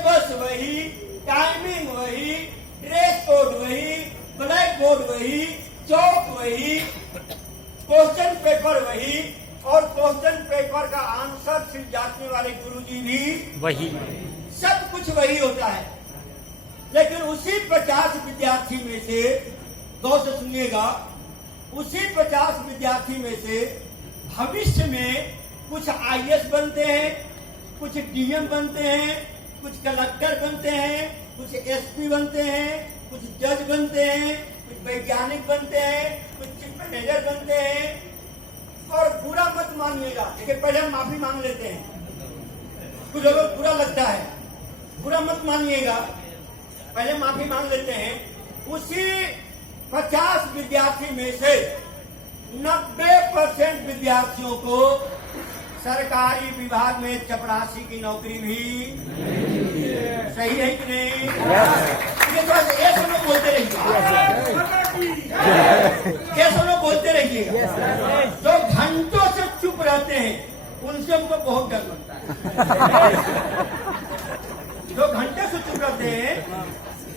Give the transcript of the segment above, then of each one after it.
Syllabus वही, timing वही, dress code वही, ब्लैक बोर्ड वही, चौक वही, क्वेश्चन पेपर वही, और क्वेश्चन पेपर का आंसर सिर्फ जांचने वाले गुरुजी भी वही, सब कुछ वही होता है। लेकिन उसी 50 विद्यार्थी में से, गौर से सुनिएगा, उसी 50 विद्यार्थी में से भविष्य में कुछ आईएएस बनते हैं, कुछ डीएम बनते हैं, कुछ कलेक्टर बनते हैं, कुछ एसपी बनते हैं, कुछ जज बनते हैं, कुछ वैज्ञानिक बनते हैं, कुछ चीफ मैनेजर बनते हैं। और बुरा मत मानिएगा, लेकिन पहले हम माफी मांग लेते हैं। कुछ लोगों को बुरा लगता है, बुरा मत मानिएगा, पहले माफी मांग लेते हैं। उसी 50 विद्यार्थी में से 90% विद्यार्थियों को सरकारी विभाग में चपरासी की नौकरी भी सही है कि नहीं? ये थोड़ा सा ये सब लोग बोलते रहिए, ये सब लोग बोलते रहिए। जो घंटों से चुप रहते हैं उनसे हमको बहुत डर लगता है। जो घंटे से चुप रहते हैं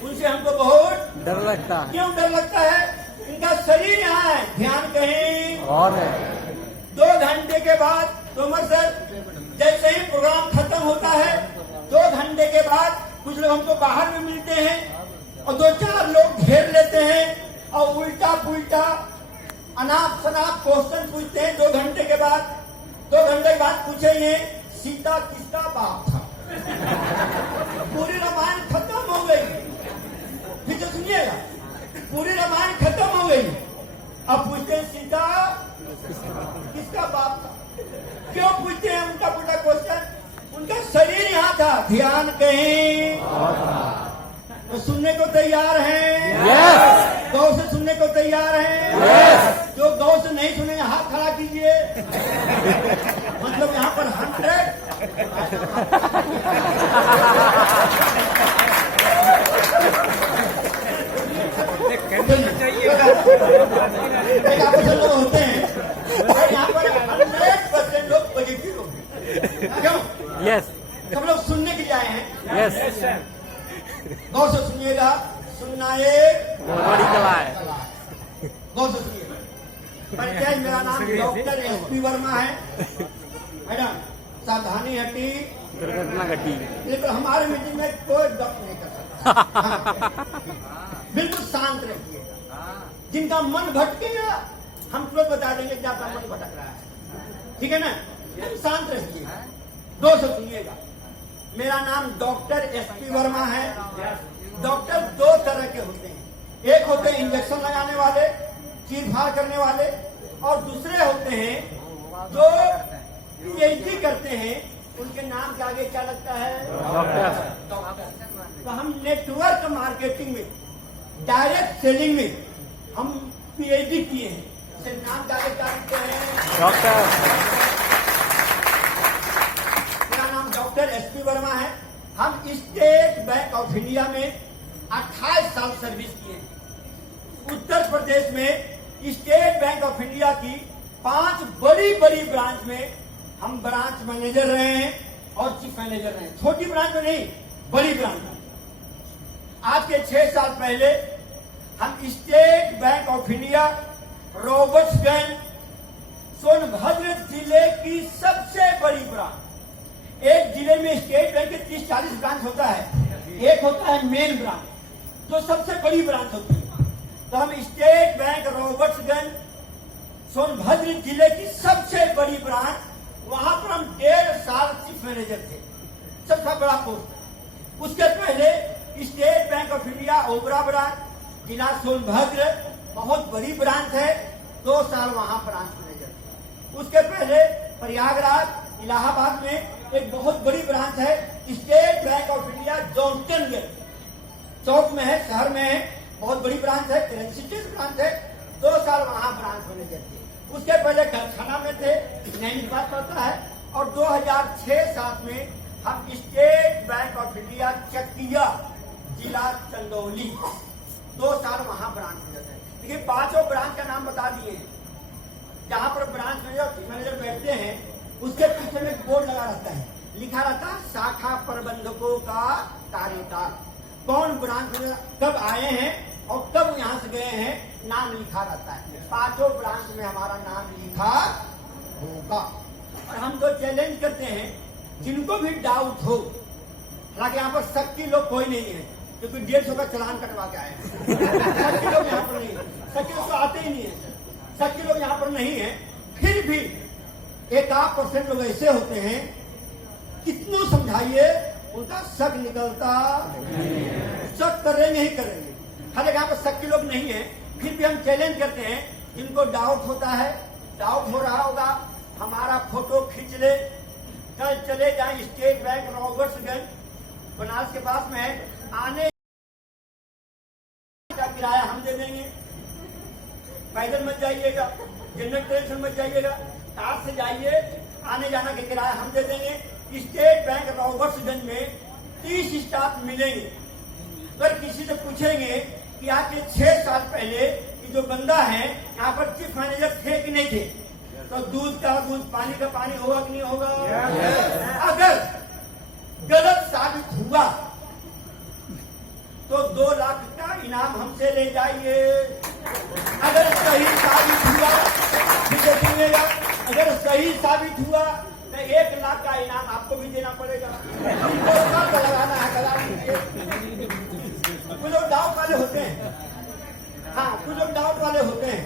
उनसे हमको बहुत डर लगता है। क्यों डर लगता है? इनका शरीर यहाँ है, ध्यान कहीं और है। 2 घंटे के बाद तोमर सर, जैसे ही प्रोग्राम खत्म होता है 2 घंटे के बाद कुछ लोग हमको बाहर में मिलते हैं और 2-4 लोग घेर लेते हैं और उल्टा पुल्टा अनाप शनाप क्वेश्चन पूछते हैं। 2 घंटे के बाद 2 घंटे के बाद पूछेंगे सीता किसका बाप था? पूरी रामायण खत्म हो गई। फिर तो सुनिएगा, पूरी रामायण खत्म हो गई, अब पूछते हैं सीता किसका बाप था? क्यों पूछते हैं उनका पुल्टा क्वेश्चन? उनका शरीर यहाँ था, ध्यान कहीं। तो सुनने को तैयार हैं? यस। गौ से सुनने को तैयार हैं? यस। जो गौ से नहीं सुने हाथ खड़ा कीजिए। मतलब यहाँ पर 100। लोग होते हैं और यहाँ पर 100% लोग पॉजिटिव होंगे। क्यों? यस। सब लोग सुनने के लिए आए हैं। यस। गौर से सुनिएगा, सुनना एक बड़ी कला है। गौर से सुनिएगा। परिचय, मेरा नाम डॉक्टर एसपी वर्मा है। मैडम सावधानी हटी, दुर्घटना घटी। लेकिन हमारे मीटिंग में कोई डॉक्टर नहीं कर सकता। बिल्कुल शांत रहिएगा। जिनका मन भटकेगा हम तुरंत बता देंगे कि आपका मन भटक रहा है, ठीक है ना? शांत रहिएगा, 2 से सुनिएगा। मेरा नाम डॉक्टर एसपी वर्मा है। डॉक्टर 2 तरह के होते हैं, एक होते हैं इंजेक्शन लगाने वाले, चीर-फाड़ करने वाले, और दूसरे होते हैं जो पीएचडी करते हैं। उनके नाम के आगे क्या लगता है? डॉक्टर। तो हम नेटवर्क मार्केटिंग में, डायरेक्ट सेलिंग में हम पीएचडी किए हैं। इसे नाम के आगे क्या लिखते हैं? डॉक्टर। मेरा नाम डॉक्टर एसपी वर्मा है। हम स्टेट बैंक ऑफ इंडिया में 28 साल सर्विस किए हैं। उत्तर प्रदेश में स्टेट बैंक ऑफ इंडिया की 5 बड़ी बड़ी ब्रांच में हम ब्रांच मैनेजर रहे हैं और चीफ मैनेजर रहे हैं। छोटी ब्रांच में नहीं, बड़ी ब्रांच में। आज के 6 साल पहले हम state bank of India Robertsganj Sonbhadra जिले की सबसे बड़ी ब्रांच। एक जिले में स्टेट बैंक के 30-40 ब्रांच होता है, एक होता है मेन ब्रांच जो सबसे बड़ी ब्रांच होती है। तो हम स्टेट बैंक रॉबर्ट्सगंज सोनभद्र जिले की सबसे बड़ी ब्रांच, वहां पर हम 1.5 साल चीफ मैनेजर थे, सबसे बड़ा पोस्ट। उसके पहले state bank of India Obra branch, जिला सोनभद्र, बहुत बड़ी ब्रांच है, 2 साल वहां ब्रांच मैनेजर थे। उसके पहले प्रयागराज इलाहाबाद में एक बहुत बड़ी ब्रांच है, स्टेट बैंक ऑफ इंडिया जॉनसन गेट चौक में है, शहर में है, बहुत बड़ी ब्रांच है, करेंसी ब्रांच है, 2 साल वहां ब्रांच मैनेजर थे। उसके पहले कारखाना में थे, नैनीताल पड़ता है, और 2006-07 में हम state bank of India Chakia जिला चंदौली, 2 साल वहां ब्रांच मैनेजर है। देखिए 5 ब्रांच का नाम बता दिए हैं। जहां पर ब्रांच मैनेजर बैठते हैं उसके पीछे में एक बोर्ड लगा रहता है, लिखा रहता है शाखा प्रबंधकों का कार्यकाल, कौन ब्रांच में कब आए हैं और कब यहाँ से गए हैं, नाम लिखा रहता है। पांचों ब्रांच में हमारा नाम लिखा होगा। और हम तो चैलेंज करते हैं, जिनको भी डाउट हो, हालांकि यहाँ पर शक्की लोग कोई नहीं है, क्योंकि 150 का चालान कटवा के आए हैं। शक्की लोग यहाँ पर नहीं है, शक्की लोग तो आते ही नहीं है, शक्की लोग यहाँ पर नहीं है। फिर भी 1% लोग ऐसे होते हैं, कितनों समझाइए उनका शक निकलता, शक करेंगे ही करेंगे। हर एक यहाँ पर शक के लोग नहीं है, फिर भी हम चैलेंज करते हैं, जिनको डाउट होता है, डाउट हो रहा होगा, हमारा फोटो खींच ले, कल चले जाए स्टेट बैंक रॉबर्ट्सगंज बनारस के पास में है, आने का किराया हम दे देंगे, पैदल मत जाइएगा, जनरल ट्रेन से मत जाइएगा, कार से जाइए, आने जाना का किराया हम दे देंगे। स्टेट बैंक रॉबर्ट्सगंज में 30 स्टाफ मिलेंगे। अगर किसी से पूछेंगे कि आपके 6 साल पहले कि जो बंदा है यहाँ पर चीफ मैनेजर थे कि नहीं थे, तो दूध का दूध, पानी का पानी होगा कि नहीं होगा? अगर गलत साबित हुआ तो 2 लाख का इनाम हमसे ले जाइए। अगर सही साबित हुआ मुझे सुनिएगा, अगर सही साबित हुआ तो 1 लाख का इनाम आपको भी देना पड़ेगा। तो लगाना है, लगा दीजिए। कुछ लोग डाउट वाले होते हैं, हाँ कुछ लोग डाउट वाले होते हैं,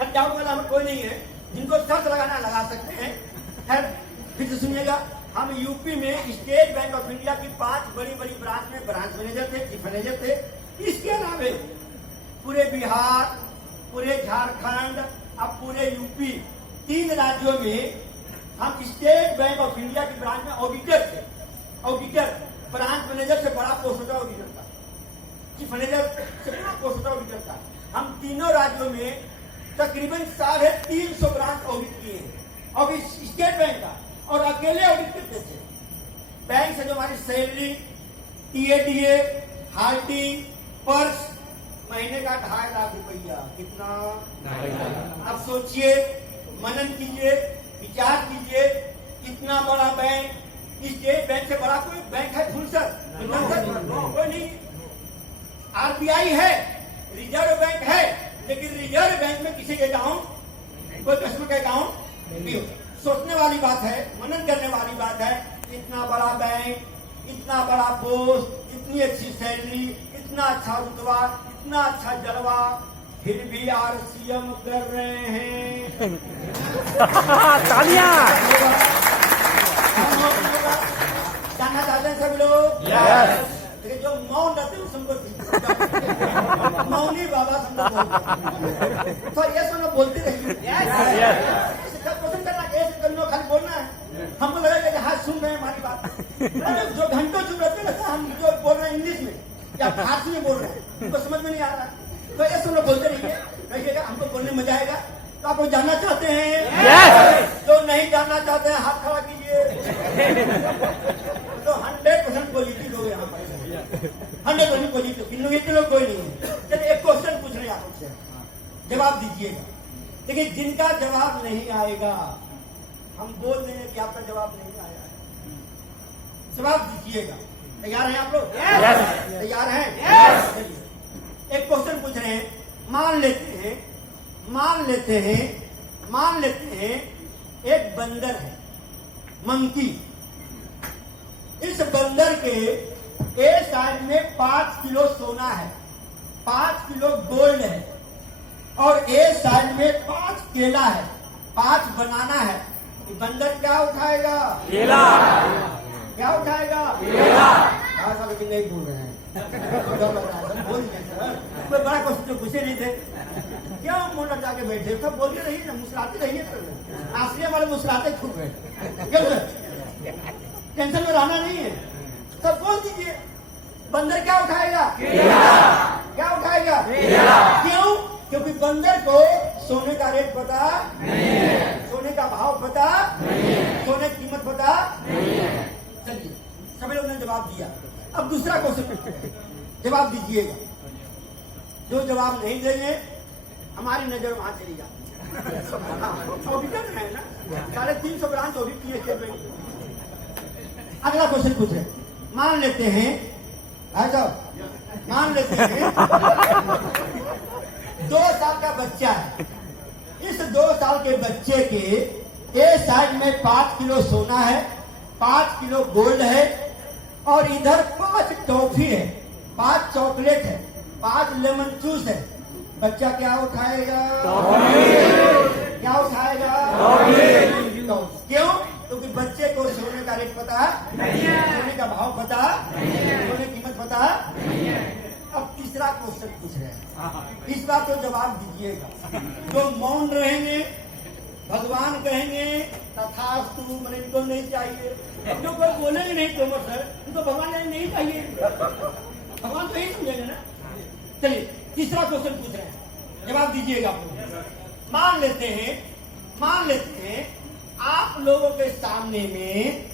हर डाउट वाला हमें कोई नहीं है, जिनको शर्त लगाना लगा सकते हैं। खैर फिर से सुनिएगा, हम यूपी में स्टेट बैंक ऑफ इंडिया की 5 बड़ी बड़ी ब्रांच में ब्रांच मैनेजर थे, चीफ मैनेजर थे। इसके अलावे पूरे बिहार, पूरे झारखंड, अब पूरे यूपी, 3 राज्यों में हम स्टेट बैंक ऑफ इंडिया की ब्रांच में ऑडिटर थे। ऑडिटर ब्रांच मैनेजर से बड़ा पोस्ट होता ऑडिटर था, चीफ मैनेजर से बड़ा पोस्ट होता ऑडिटर था। हम तीनों राज्यों में तकरीबन 350 ब्रांच ऑडिट किए हैं, और स्टेट बैंक का, और अकेले ऑडिट करते थे। बैंक से जो हमारी सैलरी, टीएडीए, हार्टी, पर्स, महीने का 2.5 लाख रुपया, कितना? अब सोचिए, मनन कीजिए, विचार कीजिए, इतना बड़ा बैंक, स्टेट बैंक से बड़ा कोई बैंक है? फुलसर कोई नहीं। आरबीआई है, रिजर्व बैंक है, लेकिन रिजर्व बैंक में किसी के अकाउंट, कोई कस्टमर का अकाउंट नहीं होता। सोचने वाली बात है, मनन करने वाली बात है। इतना बड़ा बैंक, इतना बड़ा पोस्ट, इतनी अच्छी सैलरी, इतना अच्छा रुतबा, इतना अच्छा जलवा, फिर भी आरसीएम कर रहे हैं। तालियां। जानना चाहते हैं सभी लोग? लेकिन जो मौन रहते हैं उसको मौनी बाबा समझो, तो ये सुनो, बोलते रहिए, क्वेश्चन करना, कैसे करना, खाली बोलना है। हमको लगेगा कि हाँ सुन रहे हैं हमारी बात। जो घंटों चुप रहते हैं, हम जो बोल रहे हैं इंग्लिश में या फारसी में बोल रहे हैं, उनको समझ में नहीं आ रहा, तो ये सुनो, बोलते रहिएगा, हमको बोलने में मजा आएगा। तो आप लोग जानना चाहते हैं? जो नहीं जानना चाहते हैं हाथ खड़ा कीजिए। तो 100% पॉजिटिव लोग यहाँ पर, 100% पॉजिटिव, इनोवेटिव लोग कोई नहीं है। चलिए एक क्वेश्चन पूछ रहे हैं आपसे, जवाब दीजिएगा। देखिए, जिनका जवाब नहीं आएगा, हम बोल देंगे कि आपका जवाब नहीं आया है, जवाब दीजिएगा। तैयार हैं आप लोग? तैयार हैं? चलिए एक क्वेश्चन पूछ रहे हैं। मान लेते हैं एक बंदर है, मंकी। इस बंदर के एक साइड में 5 किलो सोना है, 5 किलो गोल्ड है, और एक साइड में 5 केला है, 5 बनाना है। बंदर क्या उठाएगा? केला। क्या उठाएगा? केला। लेकिन नहीं बोल रहे हैं, बोल कोई बड़ा क्वेश्चन पूछे नहीं थे, क्या मुंह लटका के बैठे? सब बोलते रहिए ना, मुस्कुराते रहिए। आश्रय वाले मुस्कुराते खूब है, क्यों सर? टेंशन में रहना नहीं है, सब बोल दीजिए। बंदर क्या उठाएगा? केला। क्या उठाएगा? केला। क्यों? क्योंकि बंदर को सोने का रेट पता नहीं है, सोने का भाव पता नहीं है, सोने की कीमत पता नहीं है। चलिए, सभी लोगों ने जवाब दिया। अब दूसरा क्वेश्चन जवाब दीजिएगा। जो जवाब नहीं देंगे, हमारी नजर वहां चली जाती है। ऑडिटर है ना, 350 ब्रांच ऑडिट किए स्टेट बैंक। अगला क्वेश्चन पूछे। मान लेते हैं मान लेते हैं 2 साल का बच्चा है। इस 2 साल के बच्चे के ए साइड में 5 किलो सोना है, 5 किलो गोल्ड है और इधर 5 टॉफी है, 5 चॉकलेट है, 5 लेमन जूस है। बच्चा क्या उठाएगा? क्या उठाएगा? क्यों? क्योंकि बच्चे को सोने का रेट पता है, सोने का भाव पता, सोने की कीमत पता। अब तीसरा क्वेश्चन पूछ रहे हैं, इसका तो जवाब दीजिएगा। जो मौन रहेंगे, भगवान कहेंगे तथास्तु, मैंने इनको नहीं चाहिए। अब जो कोई बोलेंगे नहीं तोमर सर, उनको भगवान नहीं चाहिए, भगवान तो यही समझेंगे ना। चलिए तीसरा क्वेश्चन पूछ रहे हैं, जवाब दीजिएगा। मान लेते हैं आप लोगों के सामने में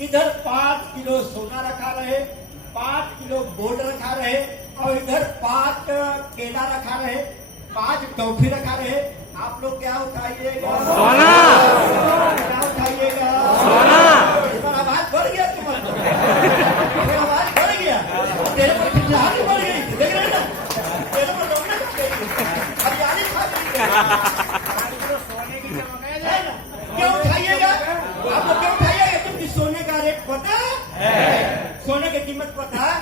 इधर 5 किलो सोना रखा रहे, 5 किलो गोल्ड रखा रहे और इधर 5 केला रखा रहे, 5 टॉफी रखा रहे। आप लोग क्या उठाइएगा? सोना। क्या उठाइएगा? सोना। इस पर आवाज बढ़ गया, तुम्हारा आवाज बढ़ गया, तेरे पर खिलाड़ी बढ़ गई, देख रहे ना, तेरे पर दौड़ने लग गई, हरियाणी खा गई। क्यों उठाइएगा? आप लोग क्यों उठाइएगा? क्योंकि सोने का रेट पता है, सोने की कीमत पता है।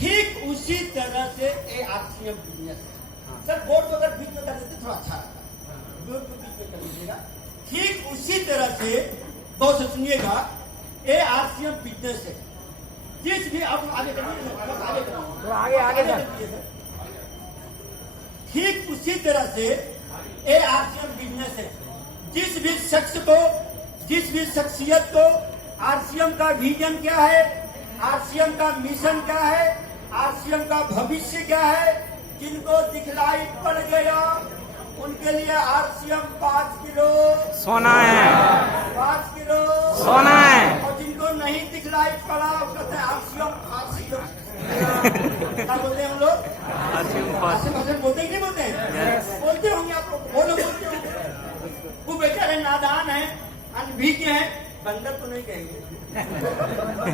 ठीक उसी तरह से ARCM बिजनेस है। सर बोर्ड को अगर बीच में कर देते थोड़ा अच्छा रहता, बोर्ड को बीच में कर दीजिएगा। ठीक उसी तरह से बहुत से सुनिएगा, ARCM बिजनेस है। जिस भी आप आगे करिए, आगे सर। ठीक उसी तरह से ARCM बिजनेस है। जिस भी शख्स को, जिस भी शख्सियत को RCM का विजन क्या है, RCM का मिशन क्या है, RCM का भविष्य क्या है, जिनको दिखलाई पड़ गया उनके लिए RCM 5 किलो सोना है, 5 किलो सोना है। और जिनको नहीं दिखलाई पड़ा कहते हैं RCM 5 किलो। क्या बोलते हैं हम लोग? RCM बोलते ही नहीं बोलते हैं? बोलते होंगे आप लोग, वो लोग बोलते होंगे। वो बेचारे नादान है, अनभिज्ञ है, बंदर तो नहीं कहेंगे,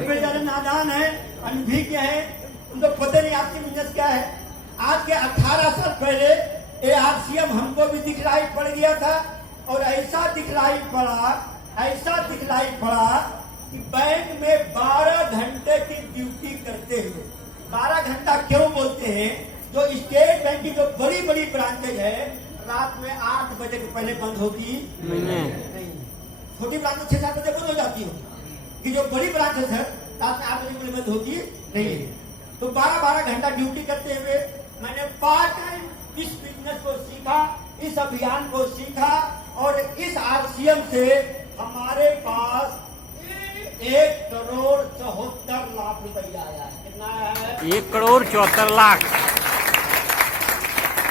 बेचारे नादान है, अनभिज्ञ है, उनको पता नहीं आपकी बिजनेस क्या है। आज के 18 साल पहले ARCM हमको भी दिखलाई पड़ गया था और ऐसा दिखलाई पड़ा कि बैंक में 12 घंटे की ड्यूटी करते हुए, 12 घंटा क्यों बोलते हैं? जो स्टेट बैंक की जो बड़ी बड़ी ब्रांचेज है रात में 8 बजे के पहले बंद होती नहीं। छोटी ब्रांच 6-7 बजे बंद हो जाती हो, कि जो बड़ी ब्रांचेज है रात में 8 बजे के पहले बंद होती नहीं। तो 12-12 घंटा ड्यूटी करते हुए मैंने पार्ट टाइम इस बिजनेस को सीखा, इस अभियान को सीखा और इस RCM से हमारे पास 1,74,00,000 रुपया आया है। कितना है? 1,74,00,000।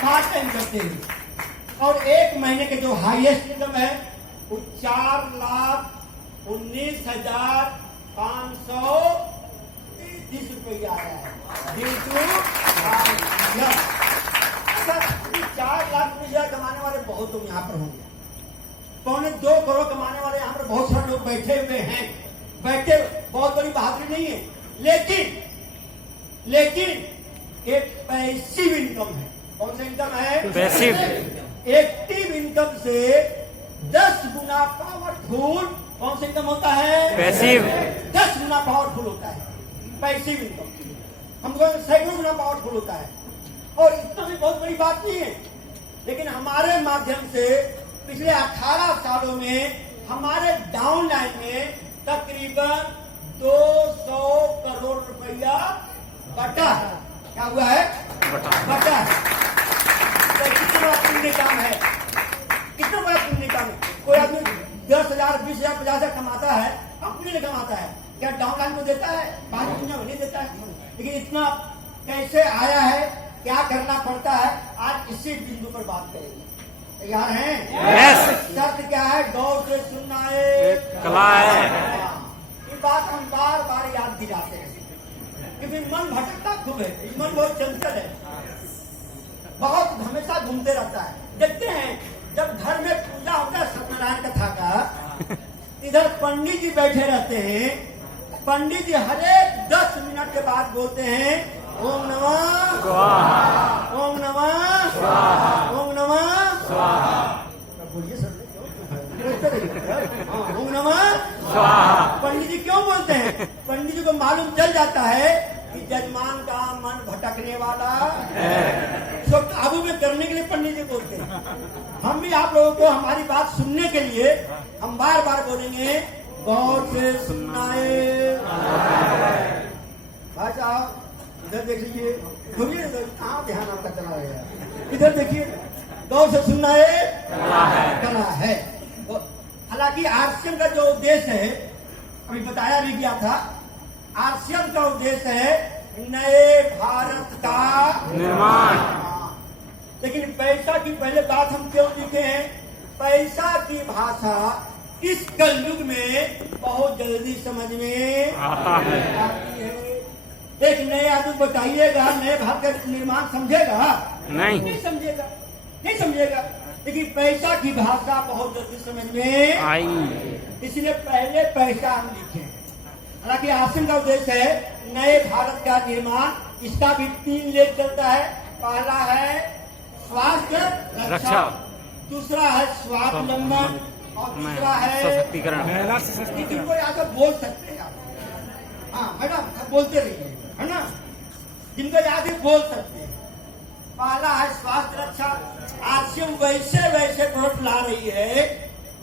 पार्ट टाइम करते हैं और 1 महीने के जो हाईएस्ट इनकम है वो 4,19,530 रुपया आया है। 4 लाख रुपया कमाने वाले बहुत लोग यहाँ पर होंगे, 1.25 करोड़ कमाने वाले यहाँ पर बहुत सारे लोग बैठे हुए हैं। बैठे बहुत बड़ी बहादुरी नहीं है, लेकिन एक पैसिव इनकम है। कौन सा इनकम है? पैसिव। एक्टिव इनकम से 10 गुना पावरफुल कौन सा इनकम होता है? पैसिव। 10 गुना पावरफुल होता है पैसिव इनकम, हमको सैकड़ों गुना पावरफुल होता है। और इतना भी बहुत बड़ी बात नहीं है, लेकिन हमारे माध्यम से पिछले 18 सालों में हमारे डाउन लाइन में तकरीबन 200 करोड़ रुपया बटा है। क्या हुआ है? बटा है। कितना बड़ा पुण्य काम है, कितना बड़ा पुण्य काम है। कोई आदमी 10,000, 20,000, 50,000 कमाता है, अपने लिए कमाता है, क्या डाउन लाइन को देता है? बाकी दुनिया में नहीं देता है। लेकिन इतना कैसे आया है, क्या करना पड़ता है, आज इसी बिंदु पर बात करेंगे। तैयार हैं? यस। शर्त क्या है? गौर से सुनना एक कला है। ये बात हम बार बार याद दिलाते हैं क्योंकि मन भटकता खूब है, मन बहुत चंचल है, बहुत हमेशा घूमते रहता है। देखते हैं जब घर में पूजा होता है सत्यनारायण कथा का, इधर पंडित जी बैठे रहते हैं, पंडित जी हर एक 10 मिनट के बाद बोलते हैं ओम नमः स्वाहा ओम नमः स्वाहा ओम नमः स्वाहा बोलिए सर ओम नमः स्वाहा। पंडित जी क्यों बोलते हैं? पंडित जी को मालूम चल जाता है कि जजमान का मन भटकने वाला इसको काबू में करने के लिए पंडित जी बोलते हैं। हम भी आप लोगों को हमारी बात सुनने के लिए हम बार बार बोलेंगे गौर से सुनना है। भाई साहब इधर देख लीजिए, घूमिए इधर, कहाँ ध्यान आपका चला गया? इधर देखिए, गौर से सुनना है कला है। हालांकि आरसीएम का जो उद्देश्य है अभी बताया भी गया था, आरसीएम का उद्देश्य है नए भारत का निर्माण। लेकिन पैसा की पहले बात हम क्यों लिखे हैं? पैसा की भाषा इस कलयुग में बहुत जल्दी समझ में आता है। आती है। एक नए आदमी बताइएगा नए भारत का निर्माण समझेगा? नहीं। नहीं समझेगा, नहीं समझेगा। लेकिन पैसा की भाषा बहुत जल्दी समझ में आई। इसलिए पहले पैसा हम लिखे। हालांकि आरसीएम का उद्देश्य है नए भारत का निर्माण। इसका भी 3 लेख चलता है। पहला है स्वास्थ्य रक्षा, दूसरा है स्वावलंबन और तीसरा है सशक्तिकरण। इनको याद बोल सकते हैं आप। हाँ मैडम बोलते रहिए, है ना? जिनको याद है बोल सकते हैं। पहला है स्वास्थ्य रक्षा। आरसीएम वैसे वैसे प्रोडक्ट ला रही है,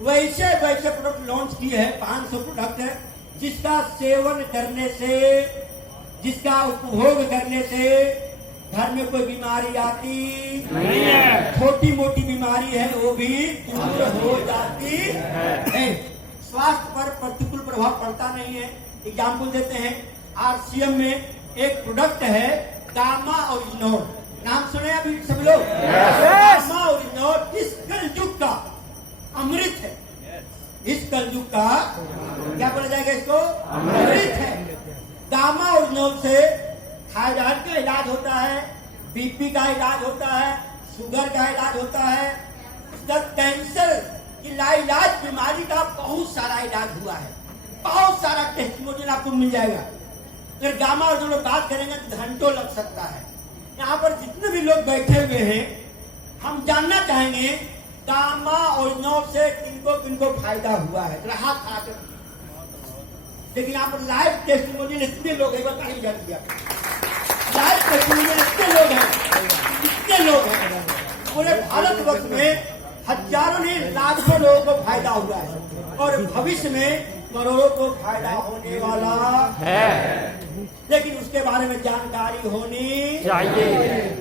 वैसे वैसे प्रोडक्ट लॉन्च की है। 500 प्रोडक्ट है जिसका सेवन करने से, जिसका उपभोग करने से घर में कोई बीमारी आती नहीं है। छोटी मोटी बीमारी है वो भी दूर हो जाती है। स्वास्थ्य पर प्रतिकूल प्रभाव पड़ता नहीं है। एग्जाम्पल देते हैं, आरसीएम में एक प्रोडक्ट है गामा ओरिजिनोल। नाम सुने अभी सब लोग? गामा ओरिजिनोल इस कलयुग का अमृत है। इस कलयुग का क्या बोला जाएगा? इसको अमृत है। गामा ओरिजिनोल से थायराइड का इलाज होता है, बीपी का इलाज होता है, शुगर का इलाज होता है, इसका कैंसर की लाइलाज बीमारी का बहुत सारा इलाज हुआ है। बहुत सारा टेस्टिमोनियल आपको मिल जाएगा। अगर गामा ओरिजिनोल बात करेंगे तो घंटों लग सकता है। यहाँ पर जितने भी लोग बैठे हुए हैं हम जानना चाहेंगे गामा ओरिजिनोल से किनको किनको फायदा हुआ है। हाथ आकर लेकिन यहाँ पर लाइव टेस्टिमोनियल इतने लोग हैं, बताइए जा दिया लाइव टेस्टिमोनियल इतने लोग हैं, इतने लोग हैं। पूरे भारतवर्ष में हजारों ने लाखों लोगों को फायदा हुआ है और भविष्य में करोड़ों को फायदा होने वाला है। लेकिन उसके बारे में जानकारी होनी चाहिए,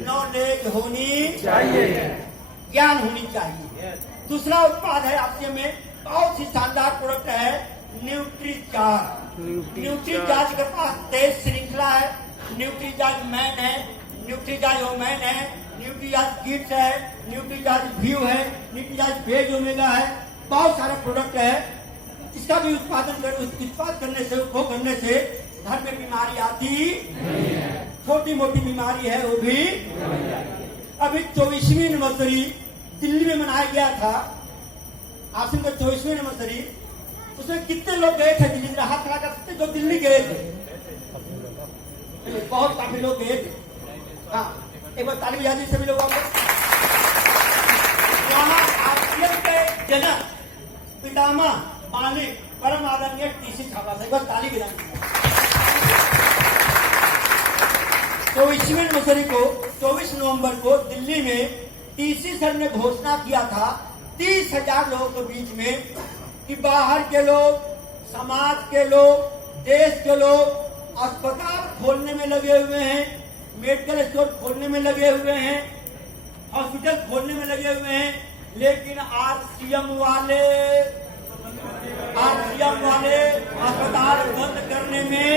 नॉलेज होनी चाहिए, ज्ञान होनी चाहिए। दूसरा उत्पाद है आरसीएम में बहुत ही शानदार प्रोडक्ट है न्यूट्रीचार्ज। न्यूट्रीचार्ज के पास 23 श्रृंखला है। न्यूट्रीचार्ज मैन है, न्यूट्रीचार्ज ओमैन है, न्यूट्रीचार्ज किड्स है, न्यूट्रीचार्ज व्यू है, न्यूट्रीचार्ज वेज ओमेगा है। बहुत सारे प्रोडक्ट है। इसका भी उत्पाद करने से, उपभोग करने से घर में बीमारी आती, छोटी मोटी बीमारी है वो भी। अभी 24वीं एनिवर्सरी दिल्ली में मनाया गया था। आरसीएम का 24वीं एनिवर्सरी, उसमें कितने लोग गए थे दिल्ली? हाथ खड़ा कर सकते जो दिल्ली गए थे? बहुत काफी लोग गए थे। हाँ एक बार ताली बजा दी सभी लोगों को। आरसीएम के जनक पितामह मालिक परम आदरणीय टीसी छाबड़ा साहब, एक बार ताली बजा दी। 24वीं एनिवर्सरी को 24 नवंबर को दिल्ली में टीसी सर ने घोषणा किया था 30,000 लोगों के बीच में कि बाहर के लोग, समाज के लोग, देश के लोग अस्पताल खोलने में लगे हुए हैं, मेडिकल स्टोर खोलने में लगे हुए हैं, हॉस्पिटल खोलने में लगे हुए हैं, लेकिन आरसीएम वाले अस्पताल बंद करने में,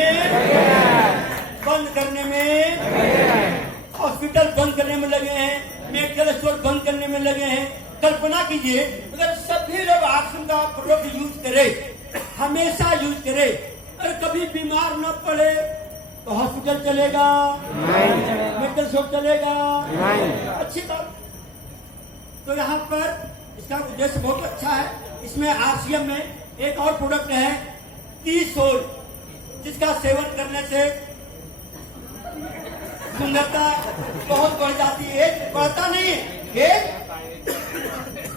हॉस्पिटल बंद करने में लगे हैं, मेडिकल स्टोर बंद करने में लगे हैं। कल्पना कीजिए अगर सभी लोग आरसीएम का प्रोडक्ट यूज करे, हमेशा यूज करे, अगर कभी बीमार न पड़े तो हॉस्पिटल चलेगा, मेडिकल शॉप चलेगा, अच्छी बात। तो यहाँ पर इसका उद्देश्य बहुत अच्छा है। इसमें आरसीएम में एक और प्रोडक्ट है टी सोल, जिसका सेवन करने से सुंदरता बहुत बढ़ जाती है। एज बढ़ता नहीं है, एज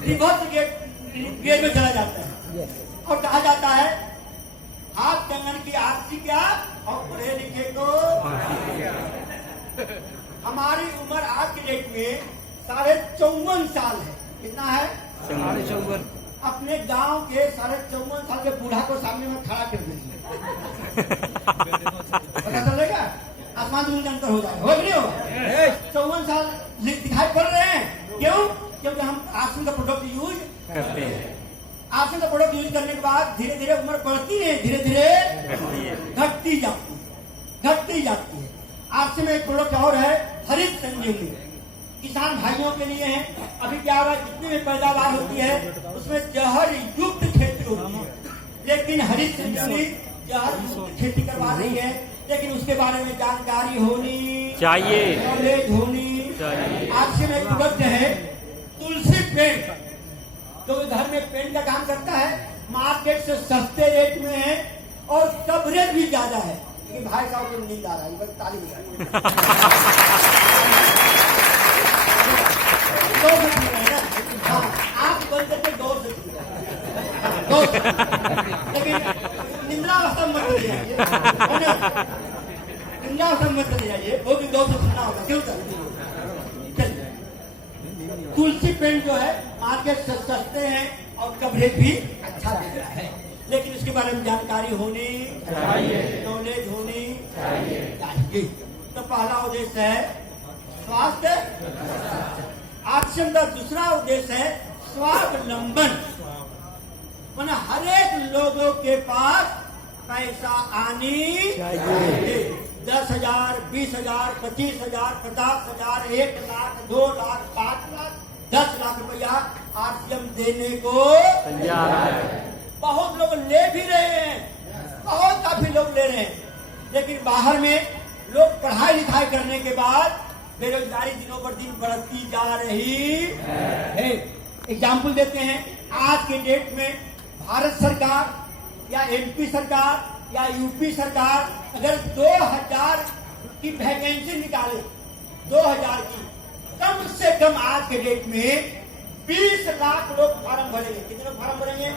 रिवर्स गेट में चला जाता है। और कहा जाता है हाथ कंगन की आरती क्या और पढ़े लिखे को। हमारी उम्र आज के डेट में 54.5 साल है। कितना है? 54। अपने गांव के 54.5 साल के बूढ़ा को सामने में खड़ा कर दीजिए, पता चलेगा आसमान जमीन का अंतर हो जाएगा। हो नहीं होगा? 54 साल दिखाई पड़ रहे हैं। क्यों? क्योंकि हम आसन का प्रोडक्ट यूज करते हैं। आसन का प्रोडक्ट यूज करने के बाद धीरे धीरे उम्र बढ़ती है, धीरे धीरे घटती जाती है। आसन में एक प्रोडक्ट और है, हरित संजीवनी। किसान भाइयों के लिए है। अभी क्या हो रहा है, जितनी भी पैदावार होती है उसमें जहर युक्त खेती होती है, लेकिन हरित संजीवनी जहर युक्त खेती करवा रही है। लेकिन उसके बारे में जानकारी होनी चाहिए, नॉलेज होनी चाहिए। आज से में प्रोडक्ट है तुलसी पेंट, तो घर में पेंट का काम करता है, मार्केट से सस्ते रेट में है और कवरेज भी ज्यादा है। लेकिन भाई साहब को नींद आ रहा है, बस ताली बजा। 2 से पी रहे हैं ना? हाँ, आप बंद करके 2 से पी रहे हैं। लेकिन निंद्रावस्था मत चले जाइए, निंद्रावस्था मत चले जाइए, वो भी 2 से सुनना होगा। क्यों चलिए तुलसी पेंट जो है मार्केट से सस्ते हैं और कवरेज भी अच्छा देता है, लेकिन इसके बारे में जानकारी होनी चाहिए, नॉलेज होनी चाहिए। तो पहला उद्देश्य है स्वास्थ्य। आश्रम का दूसरा उद्देश्य है स्वावलंबन। माने हर एक लोगों के पास पैसा आनी चाहिए। 10,000, 20,000, 25,000, 50,000, 1 लाख, 2 लाख, 5 लाख, 10 लाख रुपया आरसीएम देने को तैयार है। बहुत लोग ले भी रहे हैं, बहुत काफी लोग ले रहे हैं। लेकिन बाहर में लोग पढ़ाई लिखाई करने के बाद बेरोजगारी दिनों पर दिन बढ़ती जा रही है। एग्जाम्पल देते हैं, आज के डेट में भारत सरकार या एमपी सरकार या यूपी सरकार अगर 2000 की वैकेंसी निकाले, 2000 की, कम से कम आज के डेट में 20 लाख लोग फार्म भरेंगे। कितने लोग फार्म भरेंगे?